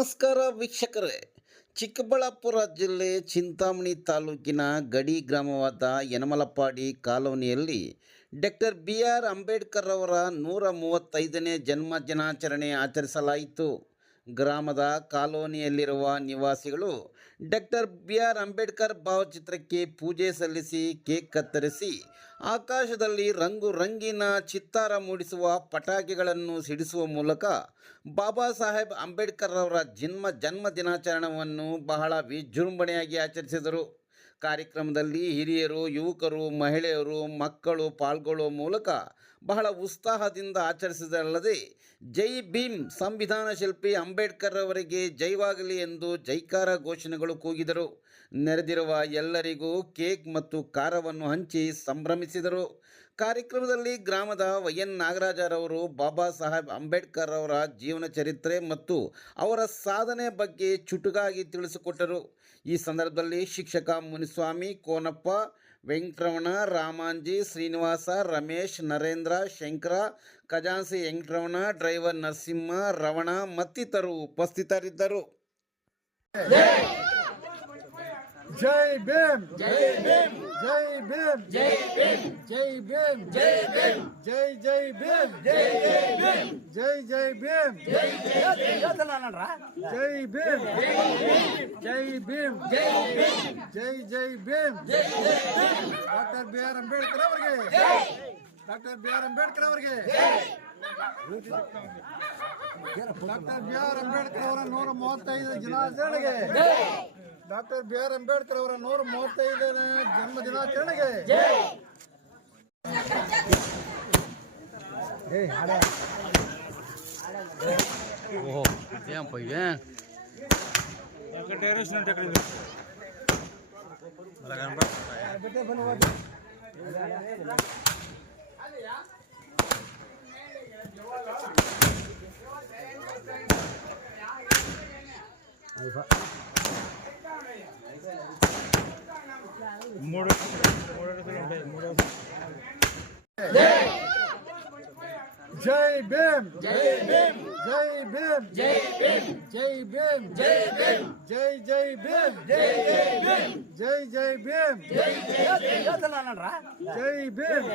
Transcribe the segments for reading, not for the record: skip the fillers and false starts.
ನಮಸ್ಕಾರ ವೀಕ್ಷಕರೇ. ಚಿಕ್ಕಬಳ್ಳಾಪುರ ಜಿಲ್ಲೆ ಚಿಂತಾಮಣಿ ತಾಲೂಕಿನ ಗಡಿ ಗ್ರಾಮವಾದ ಯನಮಲಪಾಡಿ ಕಾಲೋನಿಯಲ್ಲಿ ಡಾಕ್ಟರ್ BR ಅಂಬೇಡ್ಕರ್ ಅವರ 135ನೇ ಜನ್ಮ ದಿನಾಚರಣೆ ಆಚರಿಸಲಾಯಿತು. ಗ್ರಾಮದ ಕಾಲೋನಿಯಲ್ಲಿರುವ ನಿವಾಸಿಗಳು ಡಾಕ್ಟರ್ BR ಅಂಬೇಡ್ಕರ್ ಭಾವಚಿತ್ರಕ್ಕೆ ಪೂಜೆ ಸಲ್ಲಿಸಿ ಕೇಕ್ ಕತ್ತರಿಸಿ ಆಕಾಶದಲ್ಲಿ ರಂಗು ರಂಗಿನ ಚಿತ್ತಾರ ಮೂಡಿಸುವ ಪಟಾಕಿಗಳನ್ನು ಸಿಡಿಸುವ ಮೂಲಕ ಬಾಬಾ ಸಾಹೇಬ್ ಅಂಬೇಡ್ಕರ್ ಅವರ ಜನ್ಮ ದಿನಾಚರಣೆಯನ್ನು ಬಹಳ ವಿಜೃಂಭಣೆಯಾಗಿ ಆಚರಿಸಿದರು. ಕಾರ್ಯಕ್ರಮದಲ್ಲಿ ಹಿರಿಯರು, ಯುವಕರು, ಮಹಿಳೆಯರು, ಮಕ್ಕಳು ಪಾಲ್ಗೊಳ್ಳುವ ಮೂಲಕ ಬಹಳ ಉತ್ಸಾಹದಿಂದ ಆಚರಿಸಿದರಲ್ಲದೆ ಜೈ ಭೀಮ್, ಸಂವಿಧಾನ ಶಿಲ್ಪಿ ಅಂಬೇಡ್ಕರ್ ಅವರಿಗೆ ಜೈವಾಗಲಿ ಎಂದು ಜೈಕಾರ ಘೋಷಣೆಗಳು ಕೂಗಿದರು. ನೆರೆದಿರುವ ಎಲ್ಲರಿಗೂ ಕೇಕ್ ಮತ್ತು ಖಾರವನ್ನು ಹಂಚಿ ಸಂಭ್ರಮಿಸಿದರು. ಕಾರ್ಯಕ್ರಮದಲ್ಲಿ ಗ್ರಾಮದ YN ನಾಗರಾಜರವರು ಬಾಬಾ ಸಾಹೇಬ್ ಅಂಬೇಡ್ಕರ್ ಅವರ ಜೀವನ ಚರಿತ್ರೆ ಮತ್ತು ಅವರ ಸಾಧನೆ ಬಗ್ಗೆ ಚುಟುಕಾಗಿ ತಿಳಿಸಿಕೊಟ್ಟರು. ಈ ಸಂದರ್ಭದಲ್ಲಿ ಶಿಕ್ಷಕ ಮುನಿಸ್ವಾಮಿ, ಕೋನಪ್ಪ, ವೆಂಕಟರಮಣ, ರಾಮಾಂಜಿ, ಶ್ರೀನಿವಾಸ, ರಮೇಶ್, ನರೇಂದ್ರ, ಶಂಕರ, ಖಜಾನ್ಸಿ ವೆಂಕಟರಮಣ, ಡ್ರೈವರ್ ನರಸಿಂಹ, ರಮಣ ಮತ್ತಿತರರು ಉಪಸ್ಥಿತರಿದ್ದರು. ಜೈ ಭೀಮ್, ಜೈ ಭೀಮ್, ಜೈ ಭೀಮ್, ಜೈ ಭೀಮ್, ಜೈ ಭೀಮ್, ಜೈ ಭೀಮ್, ಜೈ ಜೈ ಭೀಮ್, ಜೈ ಜೈ ಭೀಮ್, ಜೈ ಜೈ ಭೀಮ್, ಜೈ ಜೈ ಭೀಮ್, ಜೈ ಭೀಮ್, ಜೈ ಭೀಮ್, ಜೈ ಜೈ ಭೀಮ್, ಡಾಕ್ಟರ್ BR ಅಂಬೇಡ್ಕರ್ ಅವರಿಗೆ, ಡಾಕ್ಟರ್ BR ಅಂಬೇಡ್ಕರ್ ಅವರಿಗೆ, ಡಾಕ್ಟರ್ BR ಅಂಬೇಡ್ಕರ್ ಅವರ 135 ದಿನಾಚರಣೆಗೆ, ಡಾಕ್ಟರ್ BR ಅಂಬೇಡ್ಕರ್ ಅವರ 135ನೇ ಜನ್ಮ ದಿನಾಚರಣೆಗೆ జై భీమ్, జై భీమ్, జై భీమ్, జై భీమ్, జై భీమ్, జై భీమ్, జై జై భీమ్, జై జై భీమ్, జై జై భీమ్, జై జై భీమ్,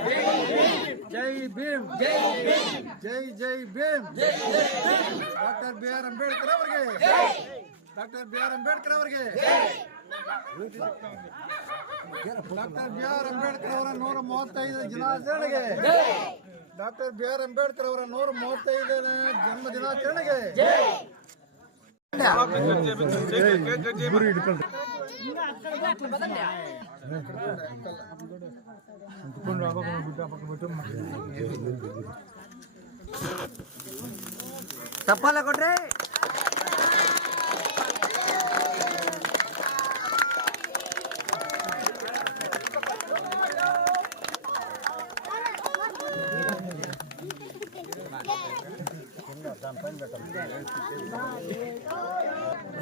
జై భీమ్, జై భీమ్, జై జై భీమ్, డాక్టర్ BR అంబేడ్కర్ ಅವರಿಗೆ, ಡಾಕ್ಟರ್ BR ಅಂಬೇಡ್ಕರ್ ಅವರಿಗೆ, ಡಾಕ್ಟರ್ BR ಅಂಬೇಡ್ಕರ್ ಅವರ 135 ದಿನಾಚರಣೆಗೆ, ಡಾಕ್ಟರ್ BR ಅಂಬೇಡ್ಕರ್ ಅವರ 135ನೇ ಜನ್ಮ ದಿನಾಚರಣೆಗೆ ತಪ್ಪಲ್ಲ ಕೊಟ್ರೆ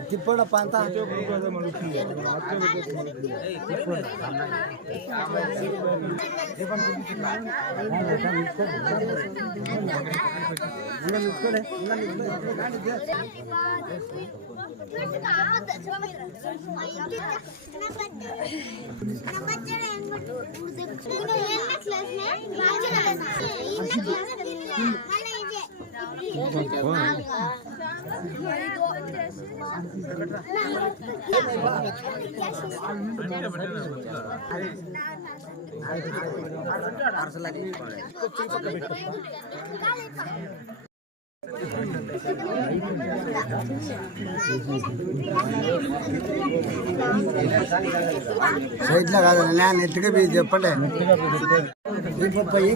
ತಿಪ್ಪಣ್ಣಪ್ಪ ಅಂತ సైడ్లో కాదు నేను ఎత్తుగా చెప్పండి తప్పాలి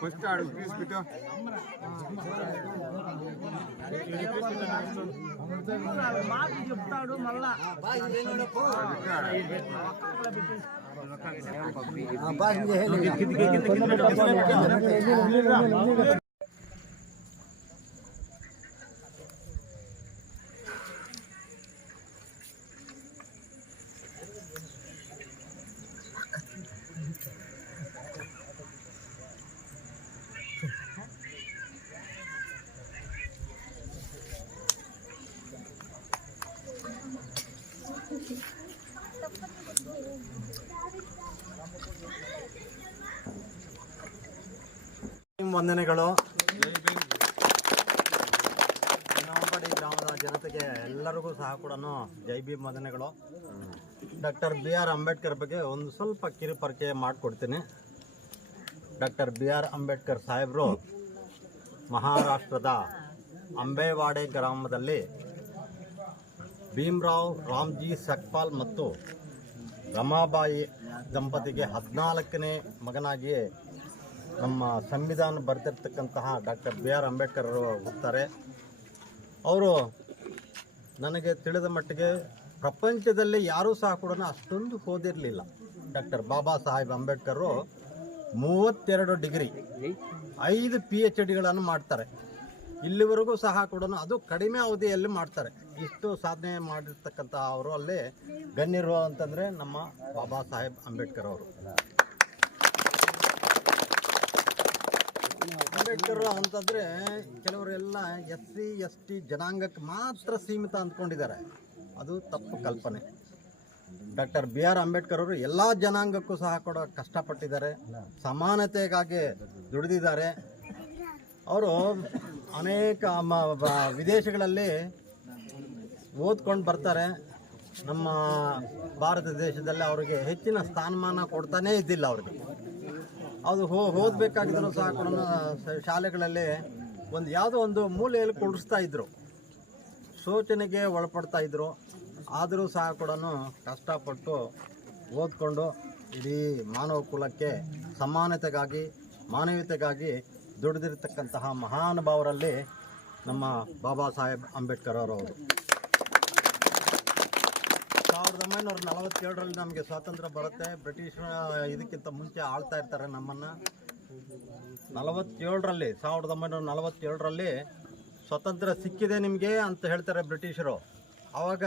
ఫస్ట్ ఆడు ప్లీజ్ బిటా చెప్తాడు మళ్ళా ವಂದನೆಗಳು. ಯನಮಲಪಾಡಿ ಗ್ರಾಮದ ಜನತೆಗೆ ಎಲ್ಲರಿಗೂ ಸಹ ಕೂಡ ಜೈ ಭೀಮ್ ವಂದನೆಗಳು. ಡಾಕ್ಟರ್ BR ಅಂಬೇಡ್ಕರ್ ಬಗ್ಗೆ ಒಂದು ಸ್ವಲ್ಪ ಕಿರುಪರಿಚಯ ಮಾಡಿಕೊಡ್ತೀನಿ. ಡಾಕ್ಟರ್ BR ಅಂಬೇಡ್ಕರ್ ಸಾಹೇಬರು ಮಹಾರಾಷ್ಟ್ರದ ಅಂಬೇವಾಡೆ ಗ್ರಾಮದಲ್ಲಿ ಭೀಮ್ರಾವ್ ರಾಮ್ಜಿ ಸಕ್ಪಾಲ್ ಮತ್ತು ರಮಾಬಾಯಿ ದಂಪತಿಗೆ 14ನೇ ಮಗನಾಗಿ ನಮ್ಮ ಸಂವಿಧಾನ ಬರೆದಿರ್ತಕ್ಕಂತಹ ಡಾಕ್ಟರ್ BR ಅಂಬೇಡ್ಕರ್ ಅವರು ಹುಡ್ತಾರೆ. ಅವರು ನನಗೆ ತಿಳಿದ ಮಟ್ಟಿಗೆ ಪ್ರಪಂಚದಲ್ಲಿ ಯಾರೂ ಸಹ ಕೂಡ ಅಷ್ಟೊಂದು ಓದಿರಲಿಲ್ಲ. ಡಾಕ್ಟರ್ ಬಾಬಾ ಸಾಹೇಬ್ ಅಂಬೇಡ್ಕರು 32 ಡಿಗ್ರಿ 5 PhDಗಳನ್ನು ಮಾಡ್ತಾರೆ. ಇಲ್ಲಿವರೆಗೂ ಸಹ ಕೂಡ ಅದು ಕಡಿಮೆ ಅವಧಿಯಲ್ಲಿ ಮಾಡ್ತಾರೆ. ಇಷ್ಟು ಸಾಧನೆ ಮಾಡಿರ್ತಕ್ಕಂಥ ಅವರು ಅಲ್ಲಿ ಗಣ್ಯರು ಅಂತಂದರೆ ನಮ್ಮ ಬಾಬಾ ಸಾಹೇಬ್ ಅಂಬೇಡ್ಕರ್ ಅವರು. ಅಂಬೇಡ್ಕರ್ ಅಂತಂದರೆ ಕೆಲವರೆಲ್ಲ SC ST ಜನಾಂಗಕ್ಕೆ ಮಾತ್ರ ಸೀಮಿತ ಅಂದ್ಕೊಂಡಿದ್ದಾರೆ. ಅದು ತಪ್ಪು ಕಲ್ಪನೆ. ಡಾಕ್ಟರ್ BR ಅಂಬೇಡ್ಕರ್ ಅವರು ಎಲ್ಲ ಜನಾಂಗಕ್ಕೂ ಸಹ ಕೂಡ ಕಷ್ಟಪಟ್ಟಿದ್ದಾರೆ, ಸಮಾನತೆಗಾಗಿ ದುಡಿದಿದ್ದಾರೆ. ಅವರು ಅನೇಕ ವಿದೇಶಗಳಲ್ಲಿ ಓದ್ಕೊಂಡು ಬರ್ತಾರೆ. ನಮ್ಮ ಭಾರತ ದೇಶದಲ್ಲಿ ಅವರಿಗೆ ಹೆಚ್ಚಿನ ಸ್ಥಾನಮಾನ ಕೊಡ್ತಾನೇ ಇದ್ದಿಲ್ಲ. ಅವ್ರಿಗೆ ಅದು ಓದಬೇಕಾಗಿದ್ದರೂ ಸಹ ಕೂಡ ಶಾಲೆಗಳಲ್ಲಿ ಯಾವುದೋ ಒಂದು ಮೂಲೆಯಲ್ಲಿ ಕೊಡಿಸ್ತಾ ಇದ್ರು, ಶೋಚನೆಗೆ ಒಳಪಡ್ತಾ ಇದ್ರು. ಆದರೂ ಸಹ ಕೂಡ ಕಷ್ಟಪಟ್ಟು ಓದ್ಕೊಂಡು ಇಡೀ ಮಾನವ ಕುಲಕ್ಕೆ ಸಮಾನತೆಗಾಗಿ ಮಾನವೀಯತೆಗಾಗಿ ದುಡಿದಿರ್ತಕ್ಕಂತಹ ಮಹಾನುಭಾವರಲ್ಲಿ ನಮ್ಮ ಬಾಬಾ ಸಾಹೇಬ್ ಅಂಬೇಡ್ಕರ್ ಅವರು. 1947ರಲ್ಲಿ ನಮಗೆ ಸ್ವಾತಂತ್ರ್ಯ ಬರುತ್ತೆ. ಬ್ರಿಟಿಷರ ಇದಕ್ಕಿಂತ ಮುಂಚೆ ಆಳ್ತಾ ಇರ್ತಾರೆ ನಮ್ಮನ್ನು. 1947ರಲ್ಲಿ ಸ್ವಾತಂತ್ರ್ಯ ಸಿಕ್ಕಿದೆ ನಿಮಗೆ ಅಂತ ಹೇಳ್ತಾರೆ ಬ್ರಿಟಿಷರು. ಆವಾಗ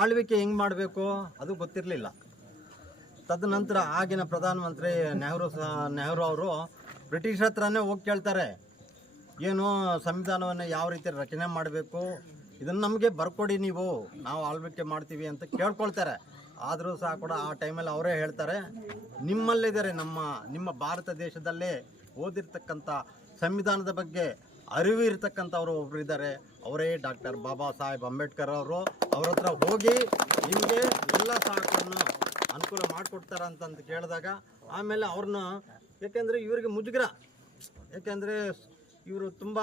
ಆಳ್ವಿಕೆ ಹೆಂಗೆ ಮಾಡಬೇಕು ಅದು ಗೊತ್ತಿರಲಿಲ್ಲ. ತದನಂತರ ಆಗಿನ ಪ್ರಧಾನಮಂತ್ರಿ ನೆಹರು ಅವರು ಬ್ರಿಟಿಷ್ ಹತ್ರನೇ ಹೋಗಿ ಕೇಳ್ತಾರೆ, ಏನು ಸಂವಿಧಾನವನ್ನು ಯಾವ ರೀತಿ ರಚನೆ ಮಾಡಬೇಕು, ಇದನ್ನು ನಮಗೆ ಬರ್ಕೊಡಿ, ನೀವು ನಾವು ಆಳ್ವಿಕೆ ಮಾಡ್ತೀವಿ ಅಂತ ಕೇಳ್ಕೊಳ್ತಾರೆ. ಆದರೂ ಸಹ ಕೂಡ ಆ ಟೈಮಲ್ಲಿ ಅವರೇ ಹೇಳ್ತಾರೆ, ನಿಮ್ಮಲ್ಲಿದ್ದಾರೆ, ನಿಮ್ಮ ಭಾರತ ದೇಶದಲ್ಲೇ ಓದಿರ್ತಕ್ಕಂಥ ಸಂವಿಧಾನದ ಬಗ್ಗೆ ಅರಿವು ಇರ್ತಕ್ಕಂಥವ್ರು ಒಬ್ಬರು ಇದ್ದಾರೆ, ಅವರೇ ಡಾಕ್ಟರ್ ಬಾಬಾ ಸಾಹೇಬ್ ಅಂಬೇಡ್ಕರ್ ಅವರು. ಅವ್ರ ಹತ್ರ ಹೋಗಿ ನಿಮಗೆ ಎಲ್ಲ ಸಹಗಳನ್ನು ಅನುಕೂಲ ಮಾಡಿಕೊಡ್ತಾರೆ ಅಂತಂದು ಕೇಳಿದಾಗ ಆಮೇಲೆ ಅವ್ರನ್ನ, ಯಾಕೆಂದರೆ ಇವರಿಗೆ ಮುಜುಗರ, ಯಾಕೆಂದರೆ ಇವರು ತುಂಬ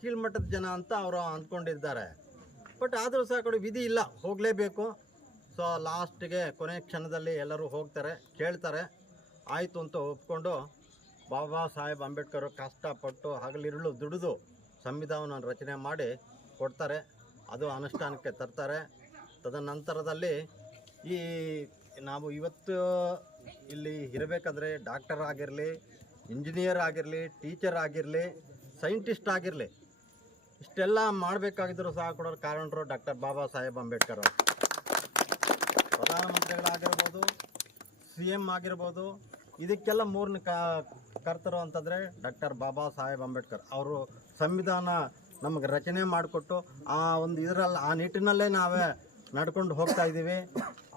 ಕೀಳ್ಮಟ್ಟದ ಜನ ಅಂತ ಅವರು ಅಂದ್ಕೊಂಡಿದ್ದಾರೆ. ಬಟ್ ಆದರೂ ಸಹ ಕೂಡ ವಿಧಿ ಇಲ್ಲ, ಹೋಗಲೇಬೇಕು. ಸೊ ಲಾಸ್ಟಿಗೆ ಕೊನೆ ಕ್ಷಣದಲ್ಲಿ ಎಲ್ಲರೂ ಹೋಗ್ತಾರೆ, ಕೇಳ್ತಾರೆ. ಆಯಿತು ಅಂತ ಒಪ್ಕೊಂಡು ಬಾಬಾ ಸಾಹೇಬ್ ಅಂಬೇಡ್ಕರ್ ಕಷ್ಟಪಟ್ಟು ಹಗಲಿರುಳು ದುಡಿದು ಸಂವಿಧಾನವನ್ನು ರಚನೆ ಮಾಡಿ ಕೊಡ್ತಾರೆ. ಅದು ಅನುಷ್ಠಾನಕ್ಕೆ ತರ್ತಾರೆ. ತದನಂತರದಲ್ಲಿ ಈ ನಾವು ಇವತ್ತು ಇಲ್ಲಿ ಇರಬೇಕಂದ್ರೆ ಡಾಕ್ಟರ್ ಆಗಿರಲಿ, ಇಂಜಿನಿಯರ್ ಆಗಿರಲಿ, ಟೀಚರ್ ಆಗಿರಲಿ, ಸೈಂಟಿಸ್ಟ್ ಆಗಿರಲಿ, ಇಷ್ಟೆಲ್ಲ ಮಾಡಬೇಕಾಗಿದ್ದರೂ ಸಹ ಕೂಡ ಕಾರಣರು ಡಾಕ್ಟರ್ ಬಾಬಾ ಸಾಹೇಬ್ ಅಂಬೇಡ್ಕರ್ ಅವರು. ಪ್ರಧಾನಮಂತ್ರಿಗಳಾಗಿರ್ಬೋದು, CM ಆಗಿರ್ಬೋದು, ಇದಕ್ಕೆಲ್ಲ ಮೂರನೇ ಕರ್ತರು ಅಂತಂದರೆ ಡಾಕ್ಟರ್ ಬಾಬಾ ಸಾಹೇಬ್ ಅಂಬೇಡ್ಕರ್ ಅವರು. ಸಂವಿಧಾನ ನಮಗೆ ರಚನೆ ಮಾಡಿಕೊಟ್ಟು ಆ ಒಂದು ಇದರಲ್ಲಿ ಆ ನಿಟ್ಟಿನಲ್ಲೇ ನಾವೇ ನಡ್ಕೊಂಡು ಹೋಗ್ತಾ ಇದ್ದೀವಿ,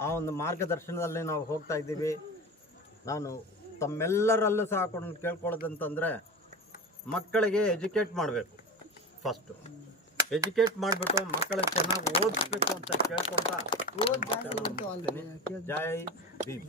ಆ ಒಂದು ಮಾರ್ಗದರ್ಶನದಲ್ಲಿ ನಾವು ಹೋಗ್ತಾ ಇದ್ದೀವಿ. ನಾನು ತಮ್ಮೆಲ್ಲರಲ್ಲೂ ಸಹ ಕೂಡ ಕೇಳ್ಕೊಳ್ಳೋದಂತಂದರೆ ಮಕ್ಕಳಿಗೆ ಎಜುಕೇಟ್ ಮಾಡಬೇಕು. ಫಸ್ಟು ಎಜುಕೇಟ್ ಮಾಡಿಬಿಟ್ಟು ಮಕ್ಕಳಿಗೆ ಚೆನ್ನಾಗಿ ಓದಿಸ್ಬೇಕು ಅಂತ ಕೇಳ್ಕೊಳ್ತಾ ಜೈ ಭೀಮ್.